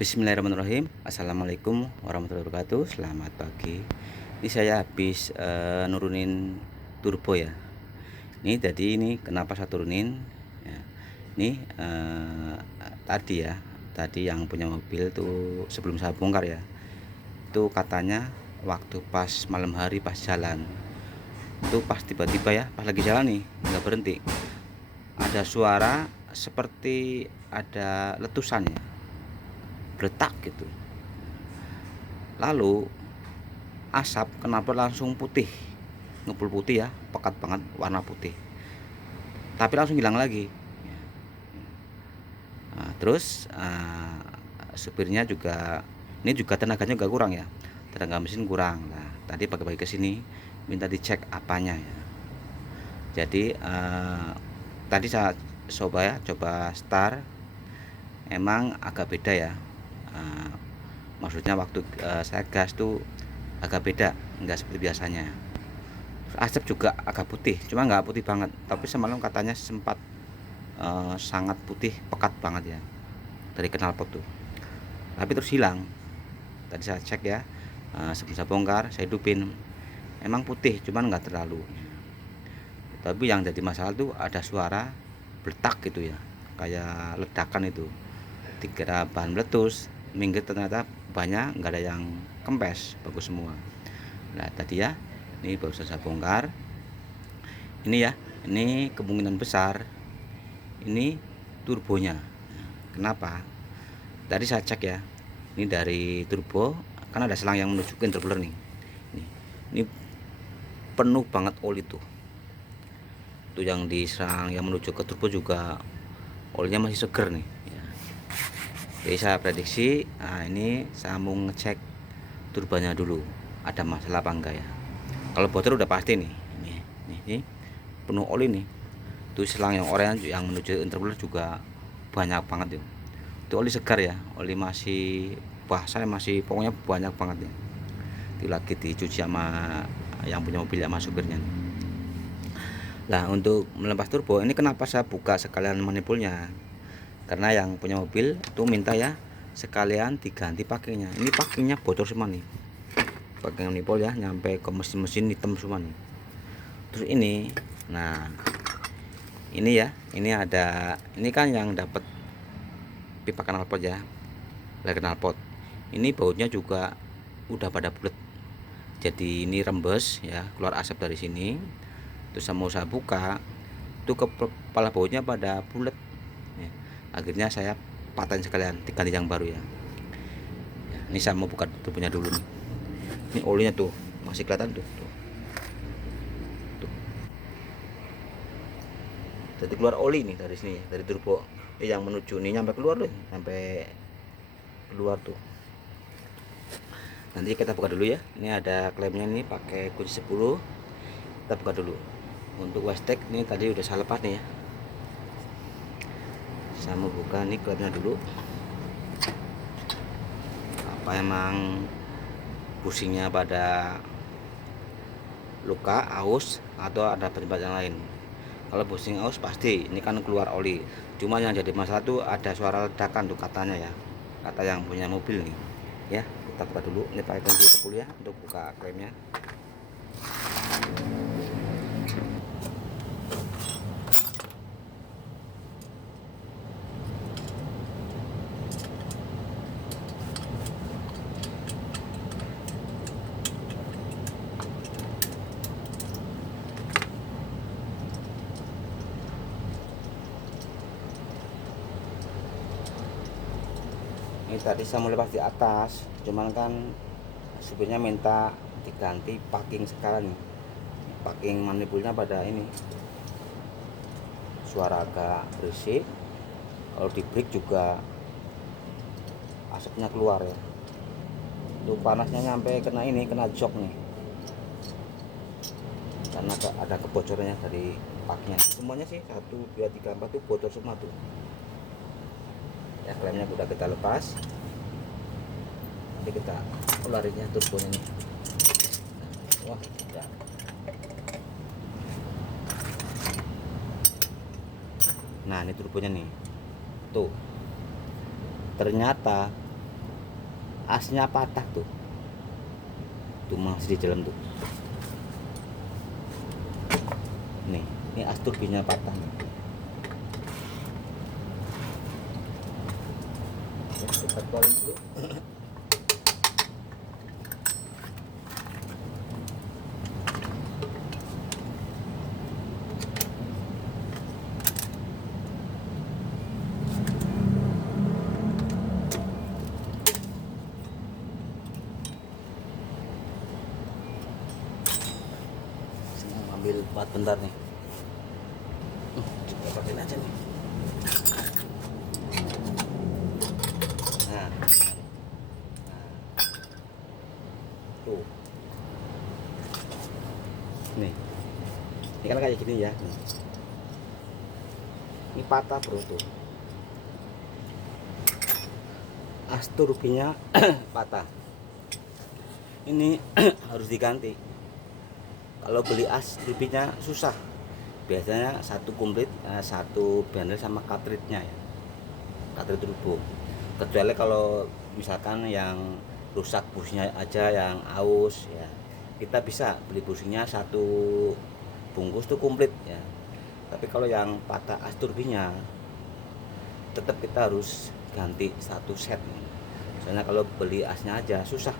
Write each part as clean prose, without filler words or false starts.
Bismillahirrahmanirrahim. Assalamualaikum warahmatullahi wabarakatuh. Selamat pagi. Ini saya habis nurunin turbo ya. Ini jadi ini kenapa saya turunin? Ya, ini tadi ya, tadi yang punya mobil tuh sebelum saya bongkar ya, itu katanya waktu pas malam hari pas jalan, itu pas tiba-tiba ya, pas lagi jalan nih nggak berhenti, ada suara seperti ada letusan ya, berletak gitu. Lalu asap kenapa langsung putih, ngumpul putih ya, pekat banget warna putih, tapi langsung hilang lagi. Nah, terus supirnya juga, ini juga tenaganya juga kurang ya, tenaga mesin kurang. Nah, tadi pagi-pagi kesini minta dicek apanya ya. Jadi tadi saya coba ya, coba start, emang agak beda ya. Maksudnya waktu saya gas tuh agak beda, nggak seperti biasanya. Asap juga agak putih, cuma nggak putih banget, tapi semalam katanya sempat sangat putih, pekat banget ya dari knalpot tuh, tapi terus hilang. Tadi saya cek ya, sebelum saya bongkar saya hidupin, emang putih cuman nggak terlalu. Tapi yang jadi masalah tuh ada suara beletak gitu ya, kayak ledakan itu. Dikira bahan meletus, minggir ternyata banyak, nggak ada yang kempes, bagus semua. Nah tadi ya, ini baru saya bongkar. Ini ya, ini kemungkinan besar ini turbonya. Kenapa? Tadi saya cek ya, ini dari turbo kan ada selang yang menuju ke intercooler nih. Ini penuh banget oli tuh. Tuh yang di selang yang menuju ke turbo juga olinya masih seger nih. Jadi saya prediksi, nah ini saya mau ngecek turbonya dulu, ada masalah apa enggak ya. Kalau bocor udah pasti nih, ini penuh oli nih. Tuh selang yang oranye yang menuju intercooler juga banyak banget tuh. Itu oli segar ya, oli masih basah, masih pokoknya banyak banget ya. Itu lagi dicuci sama yang punya mobil sama supirnya nih. Nah untuk melepas turbo ini kenapa saya buka sekalian manifolnya, karena yang punya mobil itu minta ya sekalian diganti pakingnya. Ini pakingnya bocor semua nih, paking manifold ya, nyampe ke mesin-mesin hitam semua nih. Terus ini, nah ini ya, ini ada, ini kan yang dapat pipa knalpot ya, dari knalpot. Ini bautnya juga udah pada bulat, jadi ini rembes ya, keluar asap dari sini. Terus mau saya buka, itu kepala bautnya pada bulat ya. Akhirnya saya patahin sekalian, diganti yang baru ya. Ini saya mau buka turbonya dulu nih. Ini olinya tuh masih kelihatan tuh. Jadi keluar oli nih dari sini, dari turbo yang menuju nih, sampai keluar loh, sampai keluar tuh. Nanti kita buka dulu ya. Ini ada klemnya nih, pakai kunci 10. Kita buka dulu. Untuk wastek ini tadi udah saya lepas nih ya. Saya mau buka nih klemnya dulu. Apa emang businya pada luka, aus, atau ada penyebab yang lain? Kalau busing aus pasti ini kan keluar oli. Cuma yang jadi masalah tuh ada suara ledakan tuh katanya ya, kata yang punya mobil nih ya. Kita buka dulu, ini pakai kunci 10 ya untuk buka klemnya. Ini tadi saya mau lepas di atas, cuman kan supirnya minta diganti packing sekarang nih. Packing manifolnya pada ini suara agak berisik. Kalau di brake juga asapnya keluar ya. Itu panasnya nyampe kena ini, kena jok nih, karena ada kebocorannya dari paknya. Semuanya sih 1, 2, 3, 4 tuh bocor semua tuh ya. Klemnya udah kita lepas, nanti kita keluarinnya turbonya nih. Wah udah. Nah ini turbonya nih tuh, ternyata asnya patah tuh masih di dalam tuh. Nih, ini as turbinnya patah. Kita keluarin dulu. Ambil buat bentar nih. Coba pakai aja nih. Nah, tuh. Nih. Ini kan kayak gini ya. Ini patah bro tuh. As turbinnya patah. Ini harus diganti. Kalau beli as turbinnya susah. Biasanya satu komplit, satu bundle sama cartridge-nya ya. Cartridge turbo. Kecuali kalau misalkan yang rusak busnya aja yang aus ya. Kita bisa beli busnya satu bungkus tuh komplit ya. Tapi kalau yang patah as turbinnya tetap kita harus ganti satu set. Soalnya kalau beli asnya aja susah.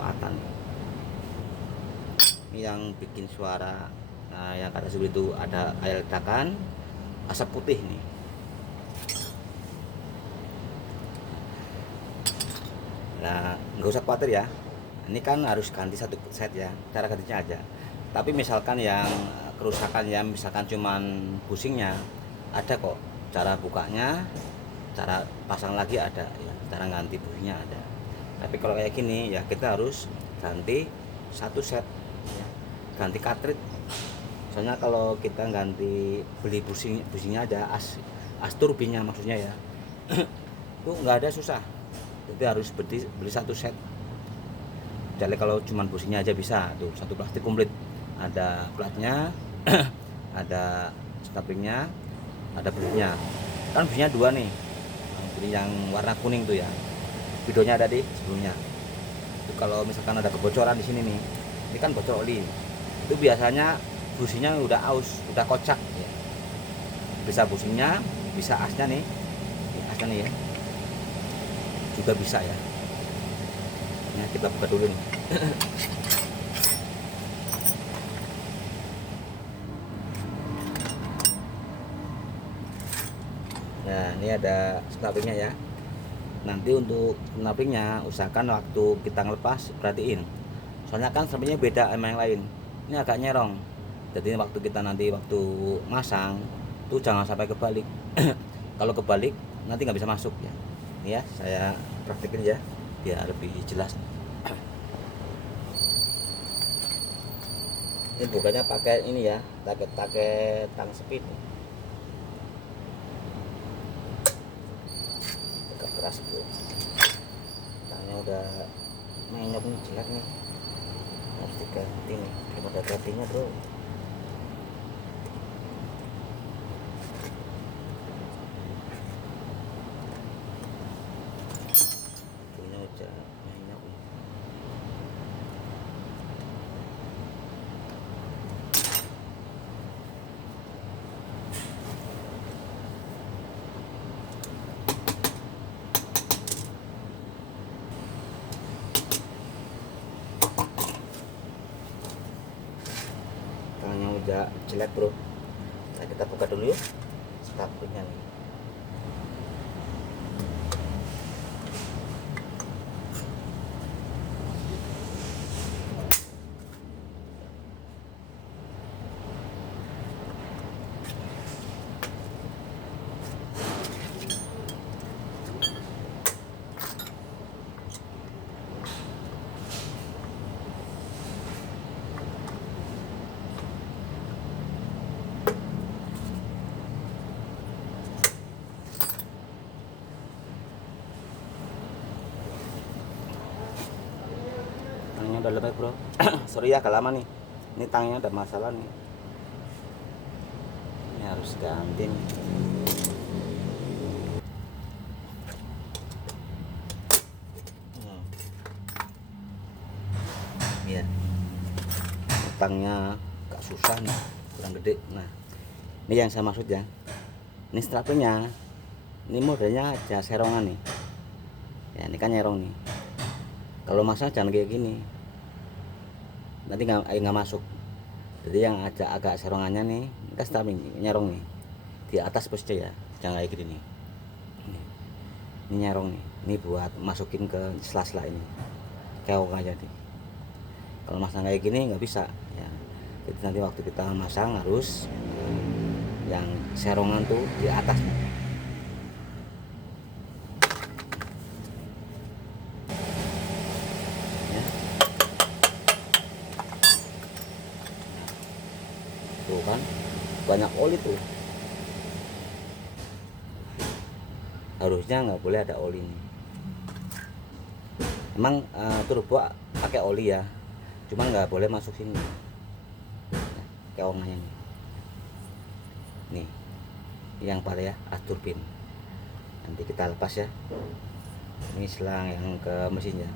Patah nih. Yang bikin suara yang kata sebelum itu ada air ledakan, asap putih nih. Nah, nggak usah khawatir ya, ini kan harus ganti satu set ya, cara gantinya aja. Tapi misalkan yang kerusakan ya, misalkan cuman busingnya, ada kok cara bukanya, cara pasang lagi ada ya, cara ganti busingnya ada. Tapi kalau kayak gini ya kita harus ganti satu set ya, ganti cartridge. Soalnya kalau kita ganti beli busingnya aja, as turbinnya maksudnya ya, itu nggak ada, susah. Jadi harus beli satu set. Jadi kalau cuman busingnya aja bisa tuh, satu plastik komplit, ada platnya ada stapingnya, ada busnya. Kan busnya dua nih, beli yang warna kuning tuh ya, videonya ada di sebelumnya. Itu kalau misalkan ada kebocoran di sini nih, ini kan bocor oli, itu biasanya businya udah aus, udah kocak ya. Bisa busingnya, bisa asnya nih, asnya nih ya, juga bisa ya. Nah, kita buka dulu nih. Nah, ini ada snapringnya ya. Nanti untuk snapringnya usahakan waktu kita ngelepas perhatiin. Soalnya kan snapringnya beda sama yang lain. Ini agak nyerong. Jadi waktu kita nanti waktu masang tuh jangan sampai kebalik. Kalau kebalik nanti nggak bisa masuk ya. Ini ya, saya praktekin ya biar lebih jelas. Ini bukanya pakai ini ya, pakai tang speed. Agak keras bro, tangnya udah menyok nih, jelek nih, harus diganti nih. Belum ada gantinya bro. Tangnya udah menyok nih. Tangannya udah jelek bro. Nah, kita buka dulu yuk staplernya nih. Tangnya udah lembek bro. Sorry ya agak lama nih, ini tangnya ada masalah nih, ini harus ganti nih. pasangnya agak susah nih, kurang gede. Nah ini yang saya maksud ya, ini strapnya, ini modelnya ada serongan nih ya, ini kan nyerong nih. Kalau masang jangan kayak gini, nanti nggak masuk. Jadi yang agak serongannya nih, kita strap nyerong nih di atas posnya ya, jangan kayak gini nih. Ini nyerong nih, ini buat masukin ke sela-sela ini, keong aja nih. Kalau masang kayak gini nggak bisa ya. Jadi nanti waktu kita masang harus yang serongan tuh di atas nih. Ya. Tuh kan banyak oli tuh, harusnya nggak boleh ada oli nih. Emang turbo pakai oli ya, cuman nggak boleh masuk sini. Nah, keongannya nih yang pada ya as turbin, nanti kita lepas ya. Ini selang yang ke mesinnya,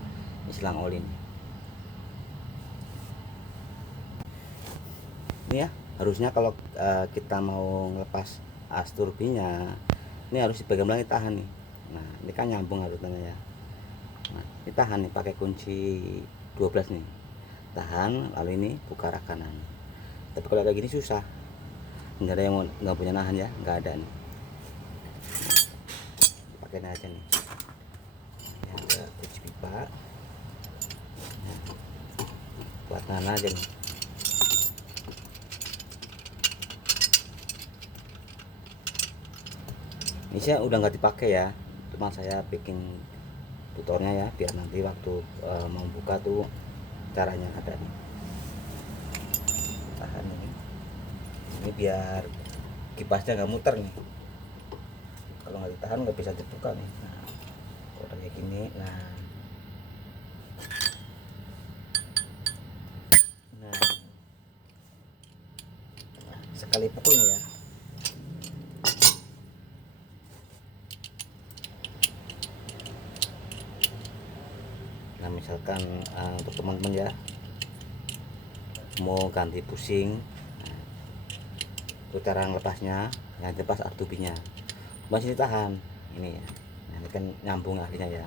ini selang oli nih. Ini ya harusnya kalau kita mau ngelepas as turbinnya, ini harus dipegang lagi, tahan nih. Nah ini kan nyambung harusnya ya. Nah ini tahan nih pakai kunci 12 nih, tahan, lalu ini buka rak kanan. Tapi kalau kayak gini susah, nggak ada yang nggak punya nahan ya, nggak ada nih. Nah, pakai aja nih ya, ada kunci pipa. Nah, buat nahan aja nih. Ini saya udah nggak dipakai ya, cuma saya bikin tutornya ya, biar nanti waktu mau buka tuh caranya ada nih. Tahan ini biar kipasnya nggak muter nih. Kalau nggak ditahan nggak bisa dibuka nih. Nah kalau kayak gini, nah sekali pukul nih ya. Nah misalkan untuk teman-teman ya mau ganti pusing, itu cara ngelepasnya, yang lepas artubinya masih ditahan ini ya. Nah, ini kan nyambung akhirnya ya,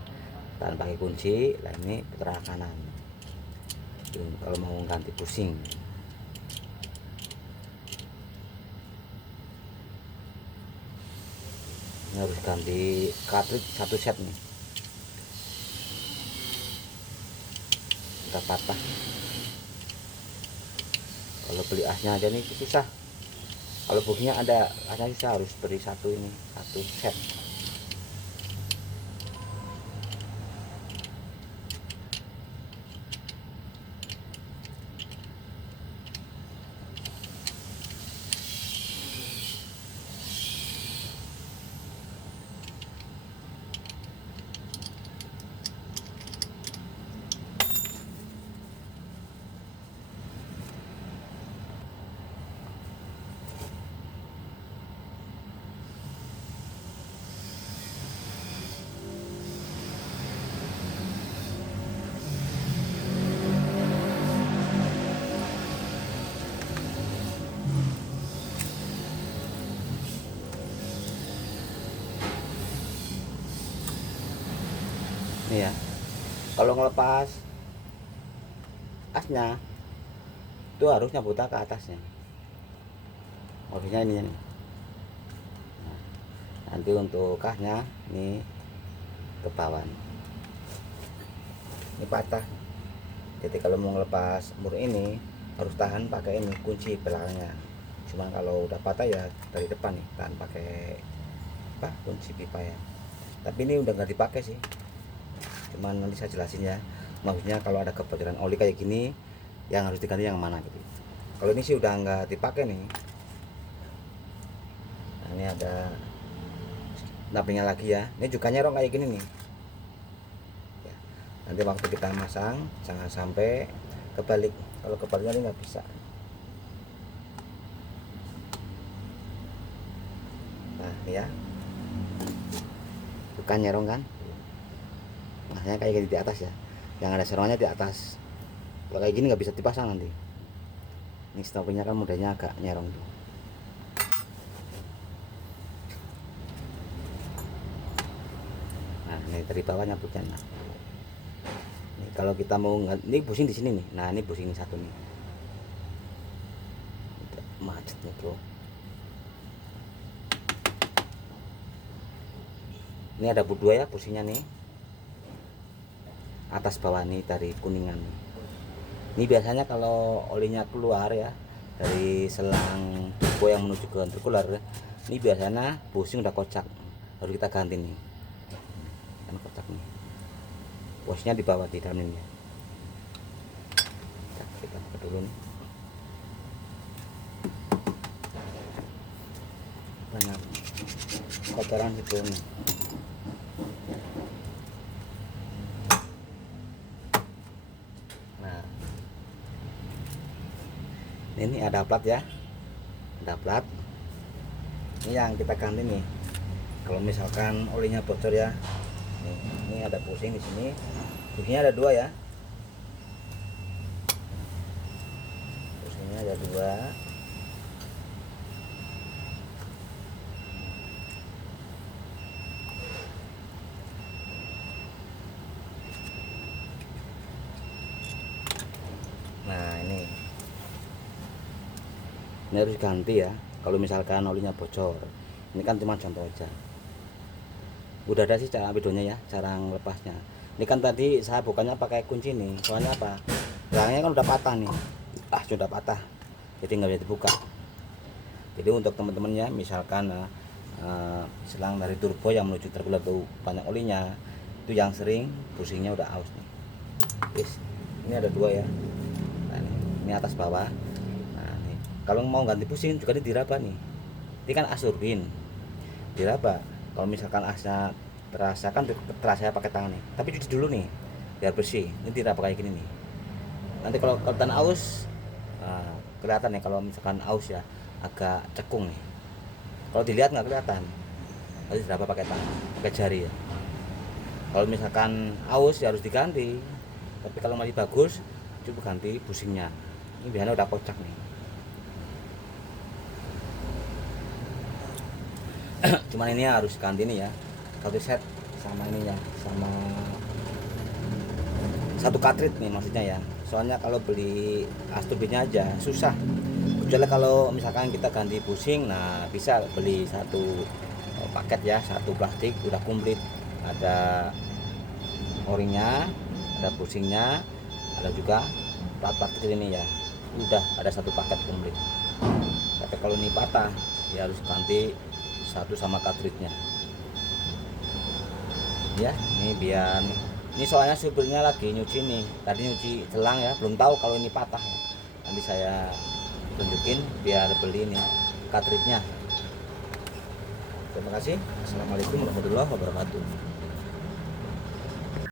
tahan pakai kunci. Nah ini putar kanan kalau mau ganti pusing. Ini harus ganti cartridge satu set nih, udah patah. Kalau beli asnya aja nih susah, kalau bukinya ada asnya susah, harus beli satu set. Nih ya, kalau ngelepas asnya itu harusnya buta ke atasnya, harusnya ini nih. Nah, nanti untuk kasnya ini ke bawah nih. Ini patah, jadi kalau mau ngelepas mur ini harus tahan pakai ini kunci belakangnya. Cuman kalau udah patah ya dari depan nih, tahan pakai apa, kunci pipa ya. Tapi ini udah nggak dipakai sih, cuman nanti saya jelasin ya. Maksudnya kalau ada kebocoran oli kayak gini, yang harus diganti yang mana gitu. Kalau ini sih udah nggak dipakai nih. Nah, ini ada napinya lagi ya, ini juga nyerong kayak gini nih ya. Nanti waktu kita masang jangan sampai kebalik, kalau kebaliknya ini nggak bisa. Nah ini ya, bukan nyerong kan, makanya kayak gini di atas ya, yang ada serongannya di atas. Kalau kayak gini nggak bisa dipasang nanti. Ini stopnya kan modelnya agak nyerong tuh. Nah ini dari bawahnya punya. Nah, ini kalau kita mau ini busing di sini nih. Nah ini busing ini satu nih. Macetnya bro. Ini ada dua ya busingnya nih. Atas bawah nih dari kuningan nih. Ini biasanya kalau olinya keluar ya dari selang turbo yang menuju ke intercooler, ini biasanya busing udah kocak, harus kita ganti nih. Kan kocak nih. Bosnya di bawah di dalam ini. Kita buka dulu nih. Banyak kotoran itu nih. Nah, ini ada plat ya, ada plat. Ini yang kita ganti nih. Kalau misalkan olinya bocor ya, ini ada pusing di sini. Pusingnya ada dua ya. Pusingnya ada dua. Nah ini harus ganti ya kalau misalkan olinya bocor. Ini kan cuma contoh aja, udah ada sih cara videonya ya, cara lepasnya. Ini kan tadi saya bukannya pakai kunci nih, soalnya apa, belakangnya kan udah patah nih, sudah patah, jadi nggak bisa dibuka. Jadi untuk teman-teman ya, misalkan selang dari turbo yang menuju terbelah tuh banyak olinya, itu yang sering pusingnya udah aus nih. Ini ada dua ya. Nah, ini atas bawah. Nah, nih. Kalau mau ganti pusing juga diraba nih. Ini kan as turbin. Diraba. Kalau misalkan asnya terasa kan terasa pakai tangan nih. Tapi cuci dulu nih biar bersih. Ini diraba kayak gini nih. Nanti kalau kelihatan aus, kelihatan nih kalau misalkan aus ya agak cekung nih. Kalau dilihat nggak kelihatan. Harus diraba pakai tangan, pakai jari ya. Kalau misalkan aus ya harus diganti. Tapi kalau masih bagus, coba ganti busingnya. Ini biasanya udah kocak nih. Cuman ini harus ganti nih ya, satu set sama ininya, sama satu cartridge nih maksudnya ya. Soalnya kalau beli as turbinnya aja susah. Kecuali kalau misalkan kita ganti busing, nah bisa beli satu paket ya, satu plastik udah komplit. Ada o-ringnya, ada busingnya, ada juga plat-plat kecil ini ya, udah ada satu paket komplit. Tapi kalau ini patah ya harus ganti satu sama cartridge-nya ya. Ini biar ini soalnya supirnya lagi nyuci nih, tadi nyuci selang ya, belum tahu kalau ini patah ya. Nanti saya tunjukin biar beli nih cartridge-nya. Terima kasih. Assalamualaikum warahmatullahi wabarakatuh.